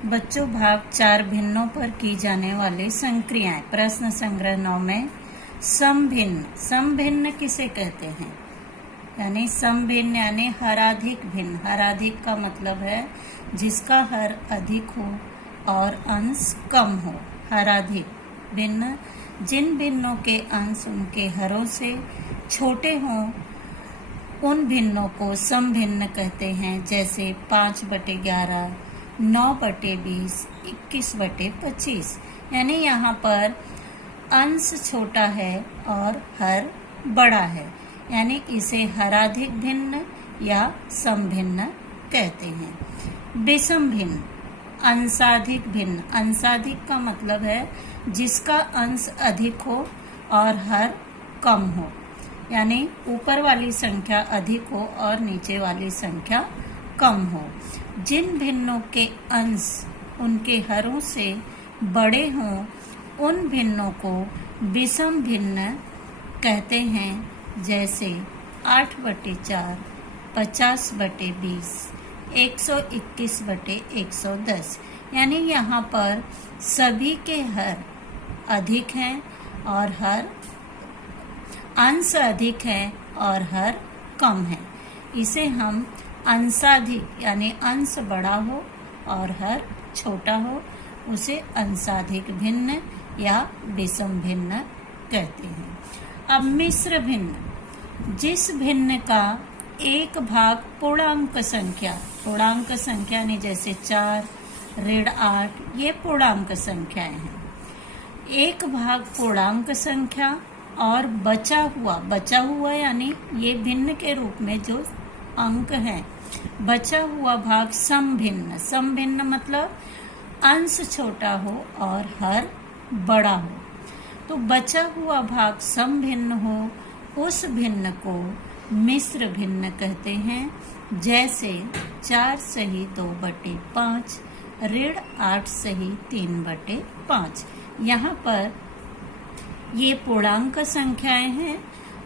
बच्चों भाग 4 भिन्नों पर की जाने वाली संक्रियाएं। प्रश्न संग्रह 9 में समभिन्न। समभिन्न किसे कहते हैं? यानी समभिन्न यानी हराधिक भिन्न। हराधिक का मतलब है जिसका हर अधिक हो और अंश कम हो। हराधिक भिन्न जिन भिन्नों के अंश उनके हरों से छोटे हों उन भिन्नों को समभिन्न कहते हैं। जैसे 5/11, 9/20, 21/25। यानी यहाँ पर अंश छोटा है और हर बड़ा है, यानी इसे हराधिक भिन्न या समभिन्न कहते हैं। विषम भिन्न, अंशाधिक भिन्न। अंशाधिक का मतलब है जिसका अंश अधिक हो और हर कम हो, यानी ऊपर वाली संख्या अधिक हो और नीचे वाली संख्या कम हो। जिन भिन्नों के अंश उनके हरों से बड़े हों उन भिन्नों को विषम भिन्न कहते हैं। जैसे 8/4, 50/20, 121/110। यानी यहाँ पर सभी के हर अधिक हैं और हर अंश अधिक है और हर कम है। इसे हम अंशाधिक यानी अंश बड़ा हो और हर छोटा हो उसे अंशाधिक भिन्न या विषम भिन्न कहते हैं। अब मिश्र भिन्न, जिस भिन्न का एक भाग पूर्णांक संख्या यानी जैसे 4, ऋण 8, ये पूर्णांक संख्याएं हैं। एक भाग पूर्णांक संख्या और बचा हुआ यानी ये भिन्न के रूप में जो अंक हैं, बचा हुआ भाग समभिन्न। समभिन्न मतलब अंश छोटा हो और हर बड़ा हो। तो बचा हुआ भाग समभिन्न हो उस भिन्न को मिश्र भिन्न कहते हैं। जैसे 4 सही 2/5, ऋण 8 सही 3/5। यहाँ पर ये पूर्णांक संख्याएं हैं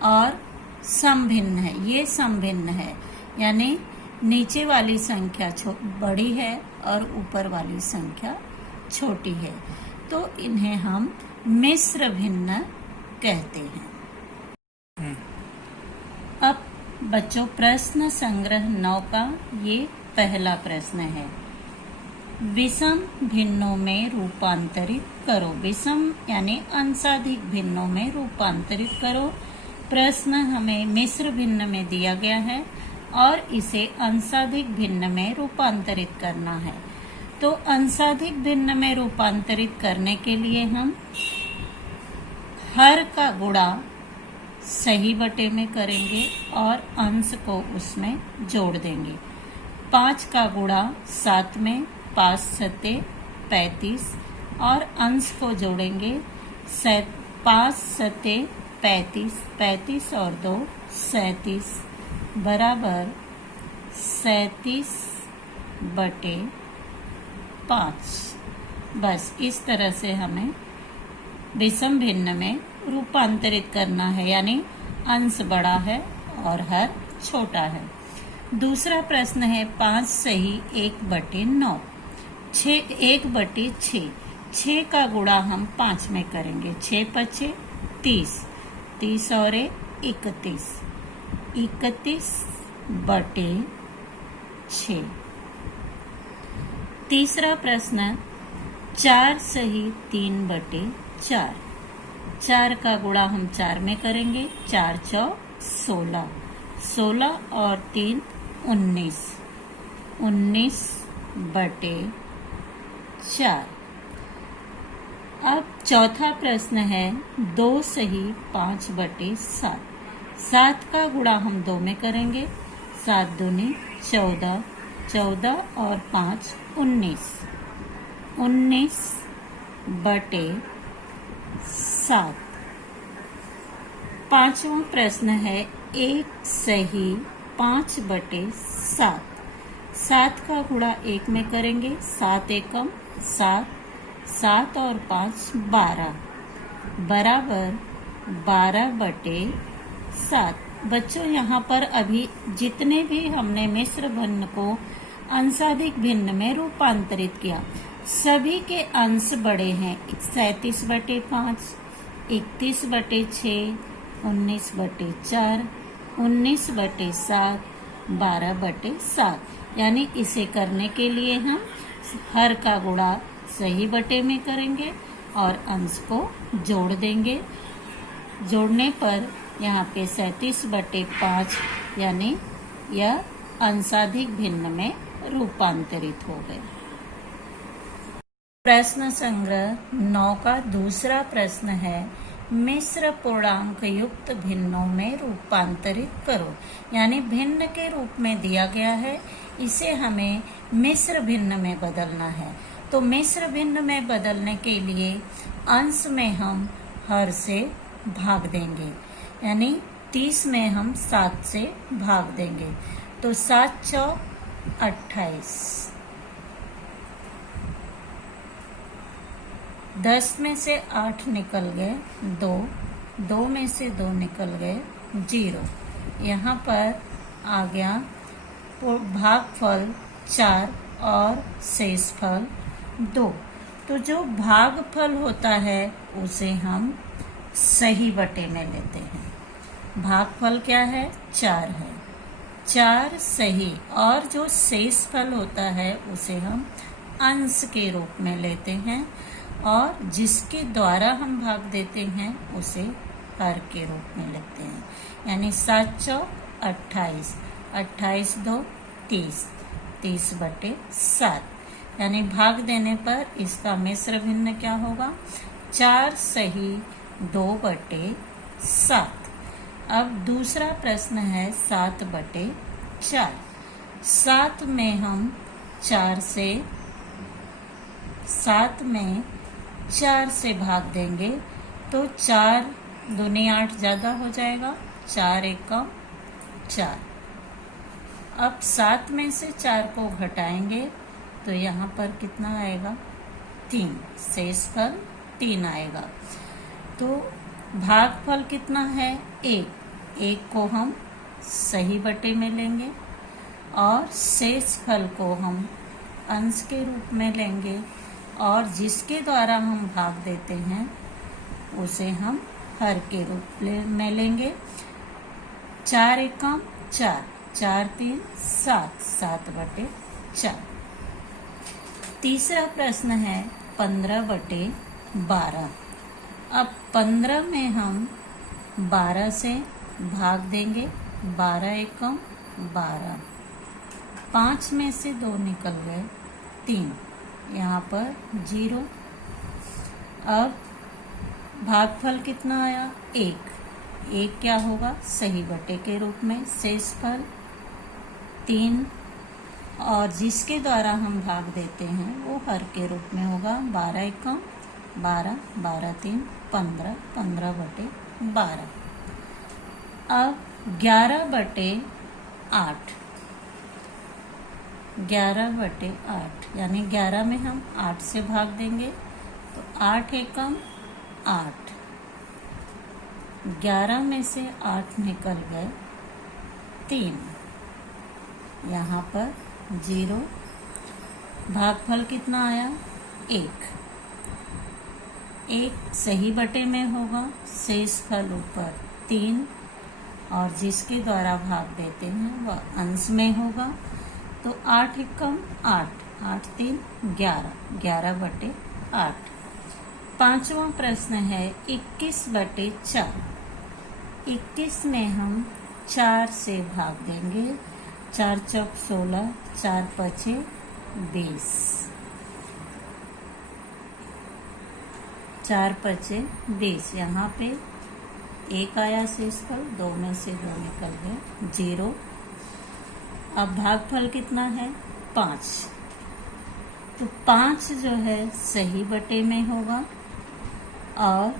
और समभिन्न है। ये समभिन्न है यानी नीचे वाली संख्या बड़ी है और ऊपर वाली संख्या छोटी है, तो इन्हें हम मिश्र भिन्न कहते हैं। अब बच्चों प्रश्न संग्रह 9 का ये पहला प्रश्न है। विषम भिन्नों में रूपांतरित करो। विषम यानी अंशाधिक भिन्नों में रूपांतरित करो। प्रश्न हमें मिश्र भिन्न में दिया गया है और इसे अंशाधिक भिन्न में रूपांतरित करना है। तो अंशाधिक भिन्न में रूपांतरित करने के लिए हम हर का गुणा सही बटे में करेंगे और अंश को उसमें जोड़ देंगे। 5 का गुणा 7 में, 5 सते 35 और अंश को जोड़ेंगे 5 सते 35, 35 और 2 37 बराबर 37/5। बस इस तरह से हमें विषम भिन्न में रूपांतरित करना है, यानी अंश बड़ा है और हर छोटा है। दूसरा प्रश्न है 5 सही 1/9, 1/6। 6 का गुणा हम 5 में करेंगे। 6×5 30, 30 और 31, 31/6। तीसरा प्रश्न 4 सही 3/4। 4 का गुणा हम 4 में करेंगे। 4×4 16, 16 और 3 19, 19/4। अब चौथा प्रश्न है 2 सही 5/7। 7 का गुणा हम 2 में करेंगे। 7 दूनी 14, 14 और 5 19, 19/7। पांचवा प्रश्न है 1 सही 5/7। 7 का गुणा 1 में करेंगे। 7 एकम 7, 7 और 5 12 बराबर 12/7। बच्चों यहाँ पर अभी जितने भी हमने मिश्र भिन्न को अंशाधिक भिन्न में रूपांतरित किया। सभी के अंश बड़े हैं। 37/5, 31/6, 19/4, 19/7, 12/7। यानी इसे करने के लिए हम हर का गुणा सही बटे में करेंगे और अंश को जोड़ देंगे। जोड़ने पर यहाँ पे 37/5 यानी यह अंशाधिक भिन्न में रूपांतरित हो गए। प्रश्न संग्रह 9 का दूसरा प्रश्न है, मिश्र पूर्णांक युक्त भिन्नों में रूपांतरित करो। यानी भिन्न के रूप में दिया गया है, इसे हमें मिश्र भिन्न में बदलना है। तो मिश्र भिन्न में बदलने के लिए अंश में हम हर से भाग देंगे। यानी 30 में हम 7 से भाग देंगे। तो 7 चौक 28, 10 में से 8 निकल गए 2, 2 में से 2 निकल गए 0। यहाँ पर आ गया भागफल 4 और शेषफल 2। तो जो भागफल होता है उसे हम सही बटे में लेते हैं। भागफल क्या है? 4 है, 4 सही। और जो शेषफल होता है उसे हम अंश के रूप में लेते हैं और जिसके द्वारा हम भाग देते हैं उसे हर के रूप में लेते हैं। यानी 7 चौक 28, 28 2 30, 30/7। यानी भाग देने पर इसका मिश्र भिन्न क्या होगा? 4 सही 2/7। अब दूसरा प्रश्न है 7/4। 7 में हम 7 में 4 से भाग देंगे तो 4 दूनी 8 ज्यादा हो जाएगा, 4 एकम 4। अब 7 में से 4 को घटाएंगे तो यहाँ पर कितना आएगा? 3। शेषफल 3 आएगा। तो भागफल कितना है? 1। 1 को हम सही बटे में लेंगे और शेषफल को हम अंश के रूप में लेंगे और जिसके द्वारा हम भाग देते हैं उसे हम हर के रूप में लेंगे। 4 एकम 4, 4 3 7, 7/4। तीसरा प्रश्न है 15/12। अब 15 में हम 12 से भाग देंगे, 12 एकम 12। 5 में से 2 निकल गए 3, यहाँ पर 0। अब भागफल कितना आया? 1। 1 क्या होगा? सही बटे के रूप में। शेषफल 3 और जिसके द्वारा हम भाग देते हैं वो हर के रूप में होगा। 12 एकम 12, 12 3 15, 15/12। अब 11/8, 11/8 यानी 11 में हम 8 से भाग देंगे तो 8 एकम 8। 11 में से 8 निकल गए 3, यहाँ पर 0। भागफल कितना आया? 1। 1 सही बटे में होगा, शेषफल ऊपर 3 और जिसके द्वारा भाग देते हैं वह अंश में होगा। तो 8 एकम 8, 8 3 11, 11/8। पांचवा प्रश्न है 21/4। 21 में हम 4 से भाग देंगे, 4 चौक 16, 4 5 20, 4 5 20। यहाँ पे 1 आया शेषफल, 2 में से 2 निकल गए 0। अब भागफल कितना है? 5। तो 5 जो है सही बटे में होगा और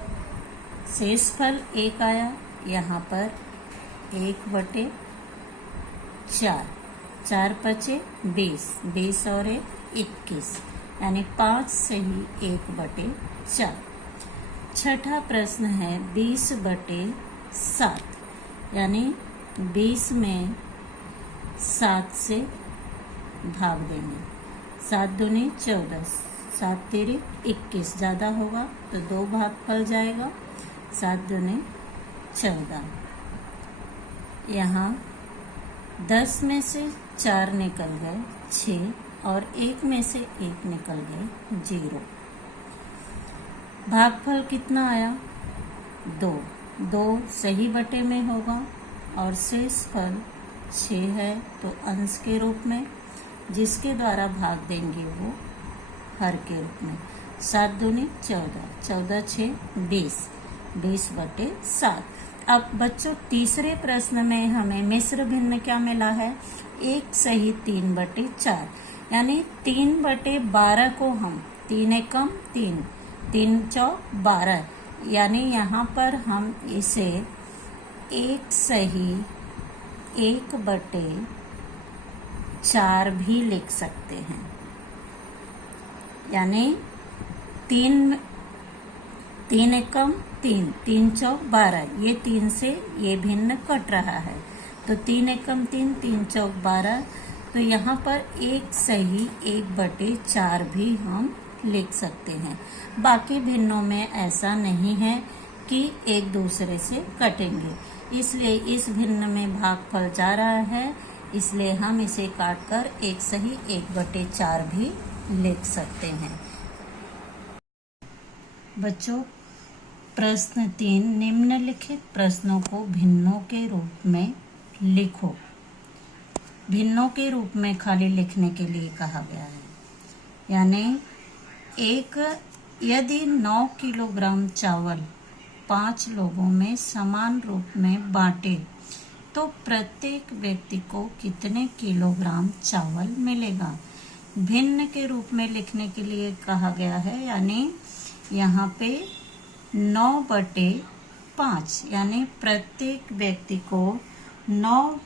शेषफल 1 आया, यहाँ पर 1/4, 4 5 20, 20 और 21 यानी 5 सही 1/4। छठा प्रश्न है 20/7 यानी 20 में 7 से भाग देंगे। 7 दूनी 14, 7 तेरी 21, ज़्यादा होगा तो 2 भागफल जाएगा। 7 दूनी 14। यहाँ 10 में से 4 निकल गए 6, और 1 में से 1 निकल गए 0। भागफल कितना आया? 2। 2 सही बटे में होगा और शेष फल 6 है, तो अंश के रूप में जिसके द्वारा भाग देंगे वो हर के रूप में। 7 दूनी 14, 14 6 20, 20 बटे 7। अब बच्चों तीसरे प्रश्न में हमें मिश्र भिन्न क्या मिला है? 1 सही 3 बटे 4, यानी 3 बटे 12 को हम 3 एकम 3, 3 चौक 12, यानी यहाँ पर हम इसे 1 सही 1 बटे 4 भी लिख सकते हैं। यानी 3 एकम 3, 3 चौक 12, ये 3 से ये भिन्न कट रहा है, तो 3 एकम 3, 3 चौक 12, तो यहाँ पर 1 सही 1 बटे 4 भी हम लिख सकते हैं। बाकी भिन्नों में ऐसा नहीं है कि एक दूसरे से कटेंगे, इसलिए इस भिन्न में भागफल जा रहा है, इसलिए हम इसे काटकर 1 सही 1 बटे 4 भी लिख सकते हैं। बच्चों प्रश्न 3, निम्नलिखित प्रश्नों को भिन्नों के रूप में लिखो। भिन्नों के रूप में खाली लिखने के लिए कहा गया है। यानी यदि 9 किलोग्राम चावल 5 लोगों में समान रूप में बांटे तो प्रत्येक व्यक्ति को कितने किलोग्राम चावल मिलेगा? भिन्न के रूप में लिखने के लिए कहा गया है, यानी यहाँ पे 9 बटे 5, यानी प्रत्येक व्यक्ति को 9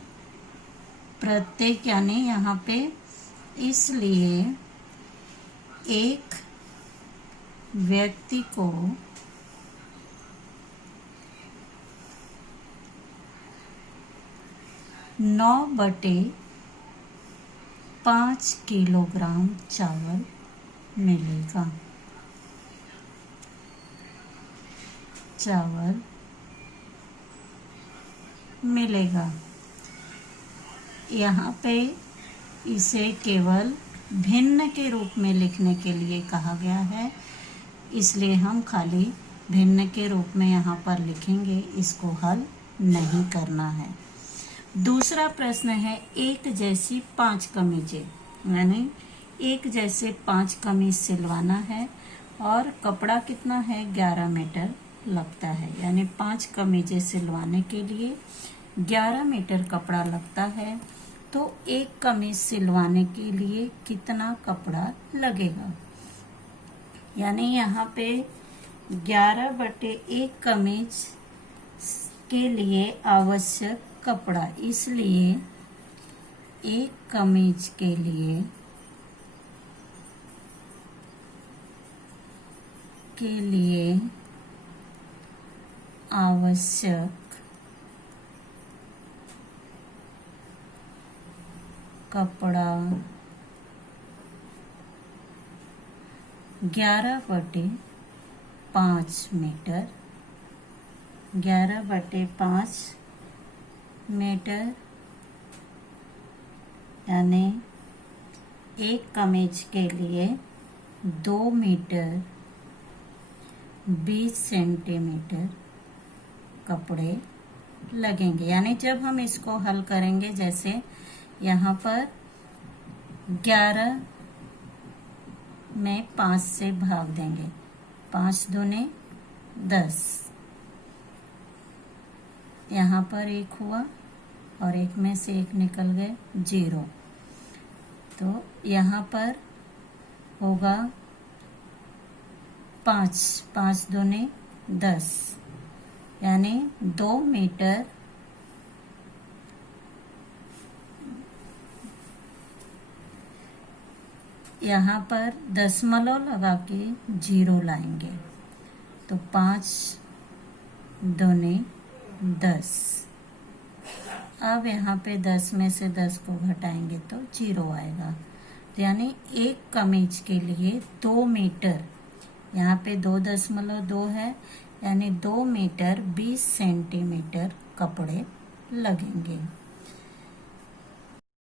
प्रत्येक, यानी यहाँ पे इसलिए एक व्यक्ति को 9 बटे 5 किलोग्राम चावल मिलेगा। यहाँ पे इसे केवल भिन्न के रूप में लिखने के लिए कहा गया है, इसलिए हम खाली भिन्न के रूप में यहाँ पर लिखेंगे, इसको हल नहीं करना है। दूसरा प्रश्न है, एक जैसी 5 कमीजें, यानी एक जैसे 5 कमीज सिलवाना है और कपड़ा कितना है? 11 मीटर लगता है, यानी 5 कमीजें सिलवाने के लिए 11 मीटर कपड़ा लगता है, तो एक कमीज सिलवाने के लिए कितना कपड़ा लगेगा? यानी यहाँ पे 11 बटे 1 कमीज के लिए आवश्यक कपड़ा, इसलिए एक कमीज के लिए आवश्यक कपड़ा 11 बटे 5 मीटर, 11 बटे 5 मीटर, यानी एक कमीज के लिए 2 मीटर 20 सेंटीमीटर कपड़े लगेंगे। यानी जब हम इसको हल करेंगे, जैसे यहाँ पर 11 में 5 से भाग देंगे, 5 दूने 10, यहाँ पर 1 हुआ और 1 में से 1 निकल गए 0, तो यहाँ पर होगा 5 दूने 10, यानी 2 मीटर यहाँ पर दशमलव लगा के 0 लाएंगे, तो 5 दूने 10, अब यहाँ पे 10 में से 10 को घटाएंगे तो 0 आएगा। तो यानी एक कमीज के लिए 2 मीटर, यहाँ पे 2.2 है, यानी 2 मीटर 20 सेंटीमीटर कपड़े लगेंगे।